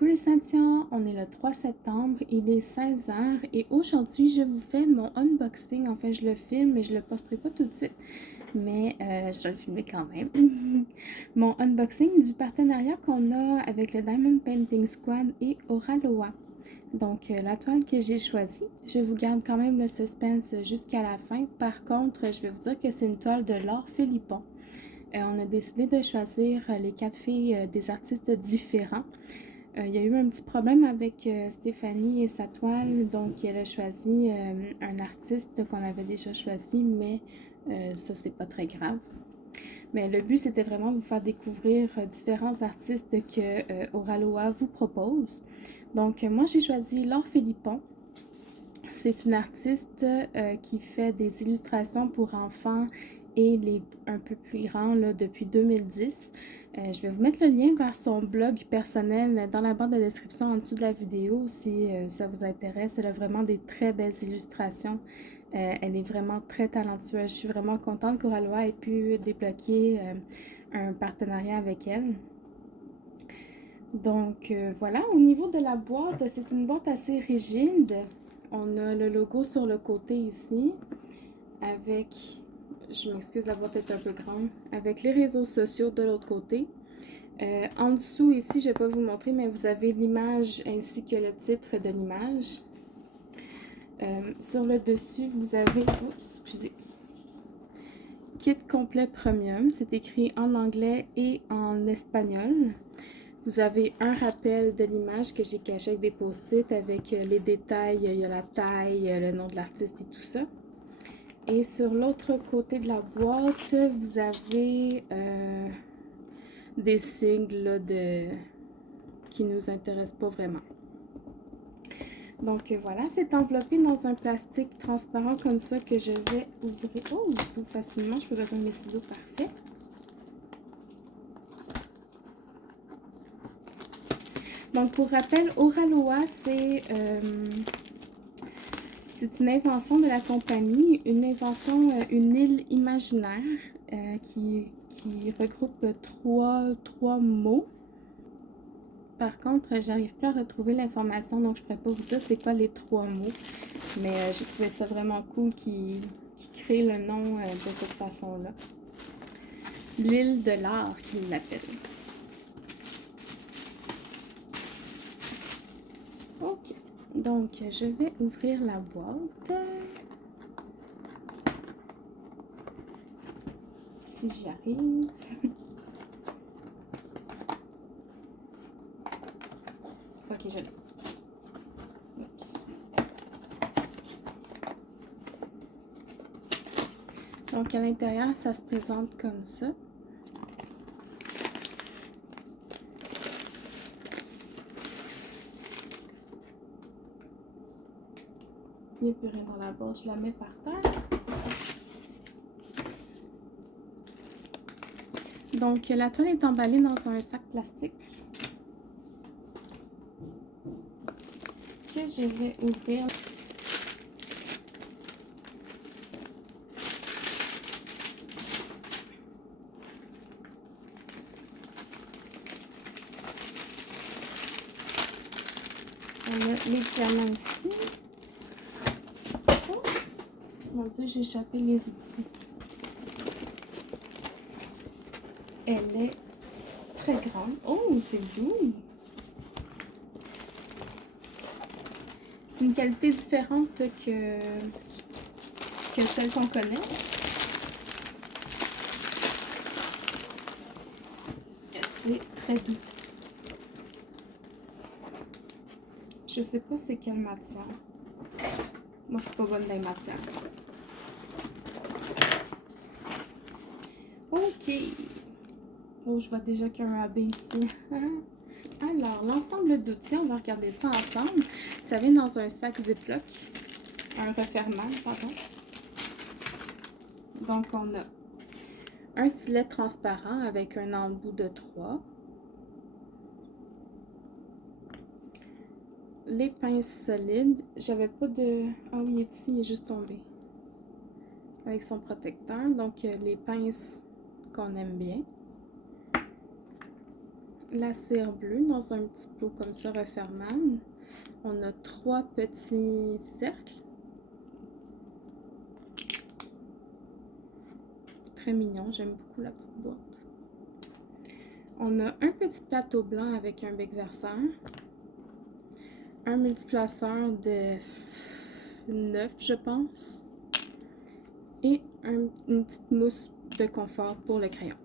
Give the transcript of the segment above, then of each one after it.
coucou les Saintians, on est le 3 septembre, il est 16 heures et aujourd'hui je vous fais mon unboxing. Enfin je le filme mais je le posterai pas tout de suite, mais je vais le filmer quand même. Mon unboxing du partenariat qu'on a avec le Diamond Painting Squad et Oraloa. Donc la toile que j'ai choisie, je vous garde quand même le suspense jusqu'à la fin. Par contre, je vais vous dire que c'est une toile de Laure Philippon. On a décidé de choisir les 4 filles des artistes différents. Il y a eu un petit problème avec Stéphanie et sa toile, donc elle a choisi un artiste qu'on avait déjà choisi, mais ça c'est pas très grave. Mais le but c'était vraiment de vous faire découvrir différents artistes que Oraloa vous propose. Donc moi j'ai choisi Laure Philippon. C'est une artiste qui fait des illustrations pour enfants et les un peu plus grands là, depuis 2010. Je vais vous mettre le lien vers son blog personnel dans la barre de description en dessous de la vidéo si ça vous intéresse. Elle a vraiment des très belles illustrations. Elle est vraiment très talentueuse. Je suis vraiment contente qu'Oraloa ait pu débloquer un partenariat avec elle. Donc voilà, au niveau de la boîte, c'est une boîte assez rigide. On a le logo sur le côté ici, avec, je m'excuse, la boîte est un peu grande, avec les réseaux sociaux de l'autre côté. En dessous ici, je ne vais pas vous montrer, mais vous avez l'image ainsi que le titre de l'image. Sur le dessus, vous avez, oups, excusez, kit complet premium, c'est écrit en anglais et en espagnol. Vous avez un rappel de l'image que j'ai caché avec des post-it avec les détails, il y a la taille, le nom de l'artiste et tout ça. Et sur l'autre côté de la boîte, vous avez des sigles là, qui ne nous intéressent pas vraiment. Donc voilà, c'est enveloppé dans un plastique transparent comme ça que je vais ouvrir. Oh, il s'ouvre facilement, je peux besoin de mes ciseaux, parfait. Donc, pour rappel, Oraloa, c'est une invention de la compagnie, une invention, une île imaginaire qui regroupe trois mots. Par contre, j'arrive plus à retrouver l'information, donc je ne pourrais pas vous dire c'est quoi les 3 mots. Mais j'ai trouvé ça vraiment cool qui crée le nom de cette façon-là. L'île de l'art, qu'il l'appelle. Ok, donc je vais ouvrir la boîte. Si j'y arrive. Ok, je l'ai. Oups. Donc à l'intérieur, ça se présente comme ça. Il n'y a plus rien dans la boîte, je la mets par terre. Donc la toile est emballée dans un sac plastique que je vais ouvrir. On a les diamants ici. Oups! Mon Dieu, j'ai échappé les outils. Elle est très grande. Oh, c'est doux! C'est une qualité différente que celle qu'on connaît. C'est très doux. Je sais pas c'est quelle matière. Moi, je suis pas bonne dans les matières. Ok. Oh, je vois déjà qu'il y a un AB ici. Alors, l'ensemble d'outils, on va regarder ça ensemble. Ça vient dans un sac Ziploc. Un refermable, pardon. Donc, on a un stylet transparent avec un embout de 3. Les pinces solides. J'avais pas de... Ah oui, il est ici, il est juste tombé. Avec son protecteur. Donc, les pinces qu'on aime bien. la cire bleue dans un petit pot comme ça refermable. On a 3 petits cercles. Très mignon, j'aime beaucoup la petite boîte. On a un petit plateau blanc avec un bec verseur. Un multiplaceur de 9, je pense. Et une petite mousse de confort pour le crayon.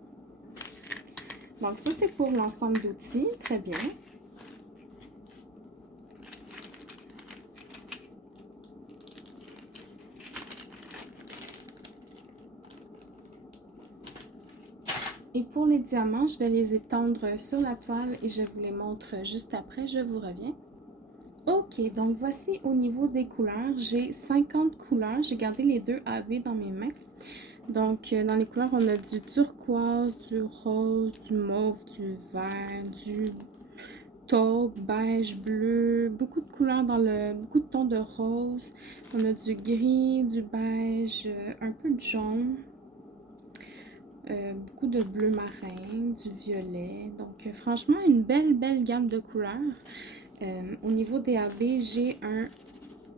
Donc ça, c'est pour l'ensemble d'outils. Très bien. Et pour les diamants, je vais les étendre sur la toile et je vous les montre juste après. Je vous reviens. Ok, donc voici au niveau des couleurs. J'ai 50 couleurs. J'ai gardé les 2 AB dans mes mains. Donc, dans les couleurs, on a du turquoise, du rose, du mauve, du vert, du taupe, beige, bleu. Beaucoup de couleurs beaucoup de tons de rose. On a du gris, du beige, un peu de jaune. Beaucoup de bleu marin, du violet. Donc, franchement, une belle gamme de couleurs. Au niveau des AB, j'ai un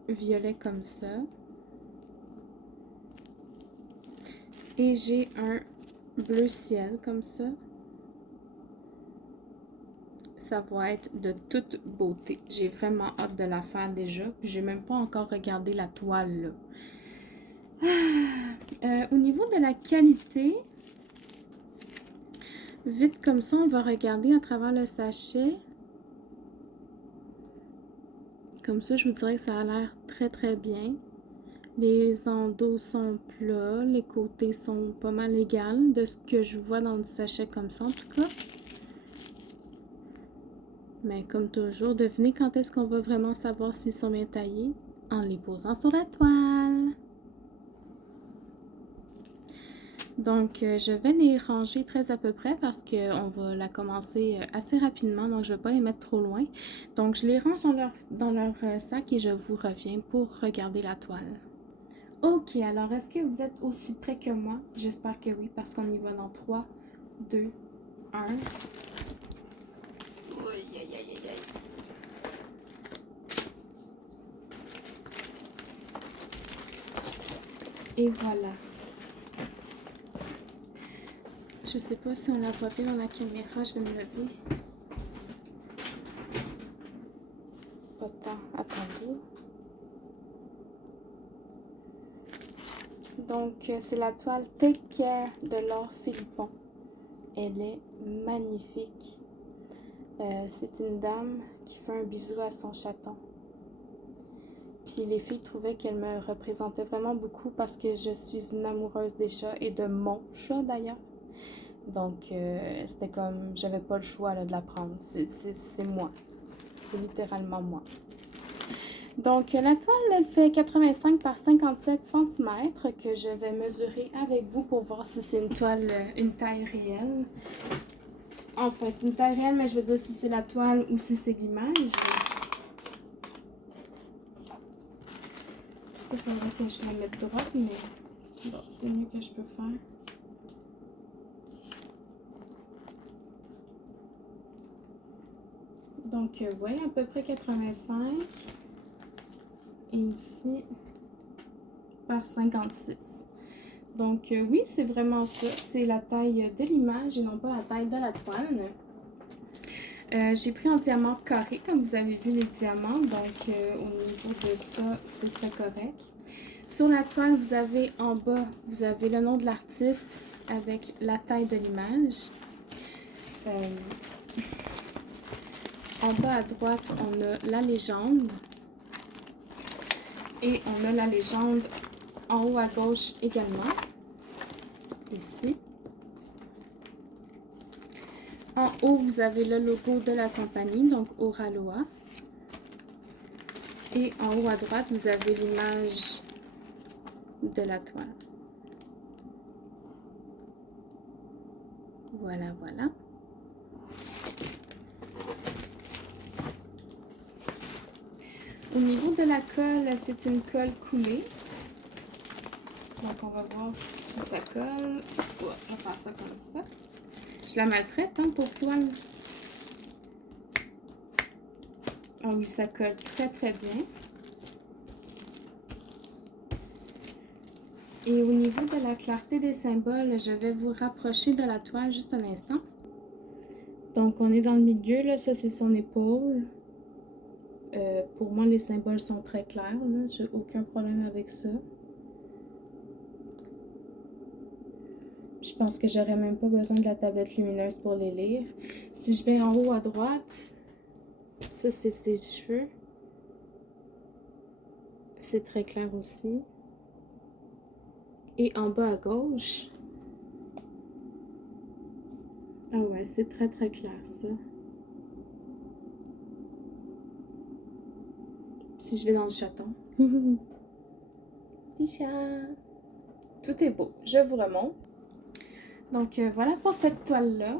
violet comme ça. Et j'ai un bleu ciel comme ça. Ça va être de toute beauté. J'ai vraiment hâte de la faire déjà. Puis j'ai même pas encore regardé la toile là. Au niveau de la qualité, vite comme ça, on va regarder à travers le sachet. Comme ça, je vous dirais que ça a l'air très bien. Les endos sont plats, les côtés sont pas mal égales de ce que je vois dans le sachet comme ça en tout cas. Mais comme toujours, devinez quand est-ce qu'on va vraiment savoir s'ils sont bien taillés? En les posant sur la toile. Donc, je vais les ranger très à peu près parce qu'on va la commencer assez rapidement, donc je ne vais pas les mettre trop loin. Donc, je les range dans leur sac et je vous reviens pour regarder la toile. Ok, alors est-ce que vous êtes aussi près que moi? J'espère que oui, parce qu'on y va dans 3, 2, 1. Et voilà. Je sais pas si on la voit bien dans la caméra, je vais me lever. Pas de temps, attendez. Donc, c'est la toile Take Care de Laure Philippon. Elle est magnifique. C'est une dame qui fait un bisou à son chaton. Puis les filles trouvaient qu'elle me représentait vraiment beaucoup parce que je suis une amoureuse des chats et de mon chat d'ailleurs. Donc, c'était comme, j'avais pas le choix là, de la prendre. C'est moi. C'est littéralement moi. Donc, la toile, elle fait 85 par 57 cm que je vais mesurer avec vous pour voir si c'est une toile, une taille réelle. Enfin, c'est une taille réelle, mais je veux dire si c'est la toile ou si c'est l'image. Ça, il faudrait que je la mette droite, mais bon, c'est mieux que je peux faire. Donc, ouais, à peu près 85. Et ici, par 56. Donc, oui, c'est vraiment ça. C'est la taille de l'image et non pas la taille de la toile. J'ai pris en diamant carré, comme vous avez vu les diamants. Donc, au niveau de ça, c'est très correct. Sur la toile, vous avez en bas, vous avez le nom de l'artiste avec la taille de l'image. En bas à droite, on a la légende. Et on a la légende en haut à gauche également. Ici. En haut, vous avez le logo de la compagnie, donc Oraloa. Et en haut à droite, vous avez l'image de la toile. Voilà, voilà. Au niveau de la colle, c'est une colle coulée. Donc, on va voir si ça colle. Oh, je vais faire ça comme ça. Je la maltraite, hein, pour toile. Ah oui, ça colle très très bien. Et au niveau de la clarté des symboles, je vais vous rapprocher de la toile juste un instant. Donc, on est dans le milieu, là, ça c'est son épaule. Pour moi, les symboles sont très clairs, là, j'ai aucun problème avec ça. Je pense que j'aurais même pas besoin de la tablette lumineuse pour les lire. Si je vais en haut à droite, ça c'est ses cheveux. C'est très clair aussi. Et en bas à gauche, ah ouais, c'est très très clair ça. Si je vais dans le chaton. Petit chat. Tout est beau, je vous remonte. Donc voilà pour cette toile-là.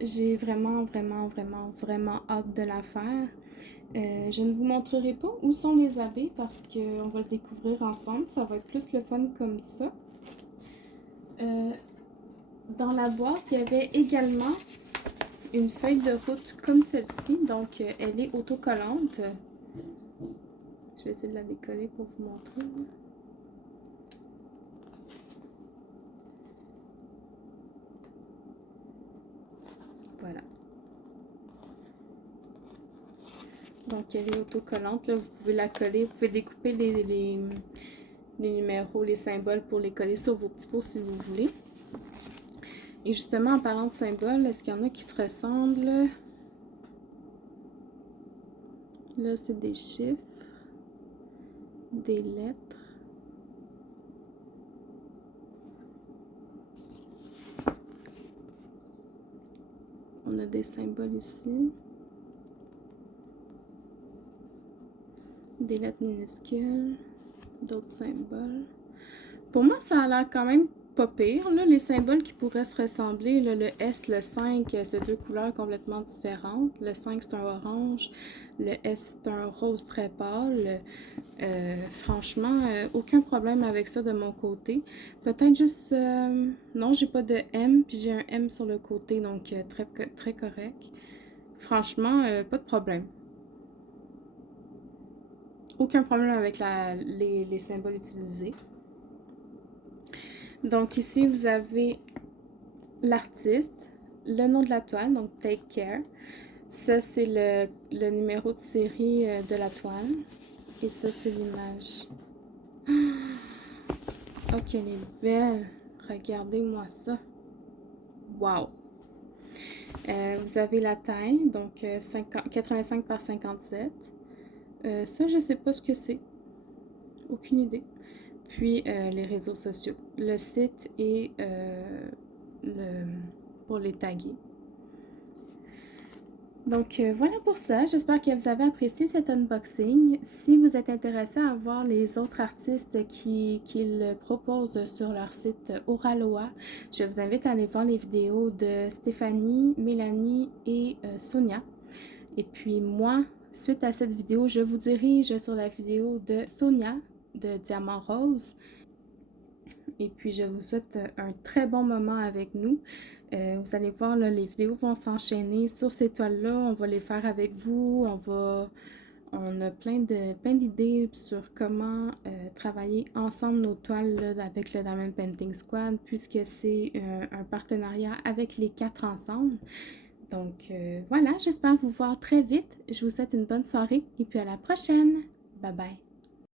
J'ai vraiment, vraiment, vraiment, vraiment hâte de la faire. Je ne vous montrerai pas où sont les abeilles parce qu'on va le découvrir ensemble. Ça va être plus le fun comme ça. Dans la boîte, il y avait également une feuille de route comme celle-ci. Donc, elle est autocollante. Je vais essayer de la décoller pour vous montrer. Voilà. Donc, elle est autocollante. Là, vous pouvez la coller. Vous pouvez découper les numéros, les symboles pour les coller sur vos petits pots si vous voulez. Et justement, en parlant de symboles, est-ce qu'il y en a qui se ressemblent? Là, c'est des chiffres, des lettres. On a des symboles ici. Des lettres minuscules. D'autres symboles. Pour moi, ça a l'air quand même pas pire, là, les symboles qui pourraient se ressembler, là, le S, le 5, c'est deux couleurs complètement différentes. Le 5, c'est un orange. Le S, c'est un rose très pâle. Franchement, aucun problème avec ça de mon côté. Peut-être juste... non, j'ai pas de M, puis j'ai un M sur le côté, donc très, très correct. Franchement, pas de problème. Aucun problème avec les symboles utilisés. Donc ici, vous avez l'artiste, le nom de la toile, donc Take Care. Ça, c'est le numéro de série de la toile. Et ça, c'est l'image. Oh, qu'elle est belle! Regardez-moi ça. Wow! Vous avez la taille, donc 85 par 57. Ça, je sais pas ce que c'est. Aucune idée. Puis les réseaux sociaux. Le site et pour les taguer. Donc voilà pour ça, j'espère que vous avez apprécié cet unboxing. Si vous êtes intéressé à voir les autres artistes qu'ils proposent sur leur site Oraloa, je vous invite à aller voir les vidéos de Stéphanie, Mélanie et Sonia. Et puis moi, suite à cette vidéo, je vous dirige sur la vidéo de Sonia de Diamant Rose. Et puis, je vous souhaite un très bon moment avec nous. Vous allez voir, là, les vidéos vont s'enchaîner sur ces toiles-là. On va les faire avec vous. On a plein d'idées sur comment travailler ensemble nos toiles là, avec le Diamond Painting Squad, puisque c'est un partenariat avec les 4 ensemble. Donc, voilà, j'espère vous voir très vite. Je vous souhaite une bonne soirée et puis à la prochaine. Bye bye.